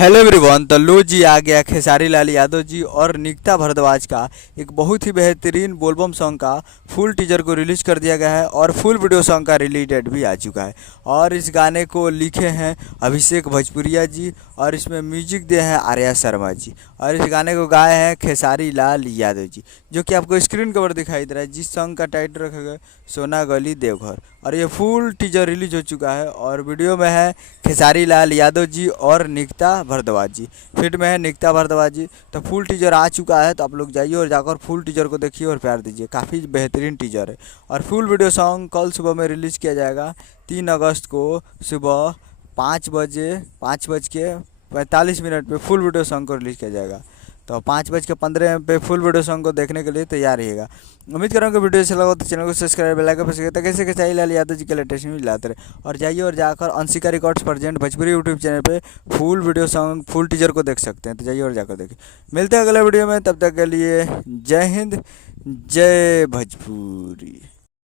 Hello everyone. तो लो जी आ गया खेसारी लाल यादव जी और निकिता भारद्वाज का एक बहुत ही बेहतरीन बोलबम सॉन्ग का फुल टीजर को रिलीज कर दिया गया है और फुल वीडियो सॉन्ग का रिलीज डेट भी आ चुका है। और इस गाने को लिखे हैं अभिषेक भोजपुरिया जी और इसमें म्यूजिक दिए हैं आर्या शर्मा जी और इस गाने को गाए हैं खेसारी लाल यादव जी, जो कि आपको स्क्रीन कवर दिखाई दे रहा है, जिस सॉन्ग का टाइटल रखा गया सोना गली देवघर। और ये फुल टीजर रिलीज हो चुका है और वीडियो में है खेसारी लाल यादव जी और निकिता भारद्वाज जी, फिट में है निकिता भारद्वाज जी। तो फुल टीजर आ चुका है, तो आप लोग जाइए और जाकर फुल टीजर को देखिए और प्यार दीजिए। काफ़ी बेहतरीन टीजर है और फुल वीडियो सॉन्ग कल सुबह में रिलीज़ किया जाएगा 3 अगस्त को सुबह 5 बज के 45 मिनट पे फुल वीडियो सॉन्ग को रिलीज़ किया जाएगा। तो 5:15 पे फुल वीडियो सॉन्ग को देखने के लिए तैयार रहिएगा। उम्मीद कर रहा हूँ कि वीडियो अच्छा लगा तो चैनल को सब्सक्राइब बेल आइकन प्रेस करें ताकि खेसारी लाल यादव जी के लेटेस्ट न्यूज़ लाते रहे। और जाइए और जाकर Anshika records present Bhojpuri YouTube channel पे full video song full teaser को देख सकते हैं। तो जाइए और जाकर देखिए। मिलते हैं अगले वीडियो में, तब तक के लिए जय हिंद, जय भोजपुरी।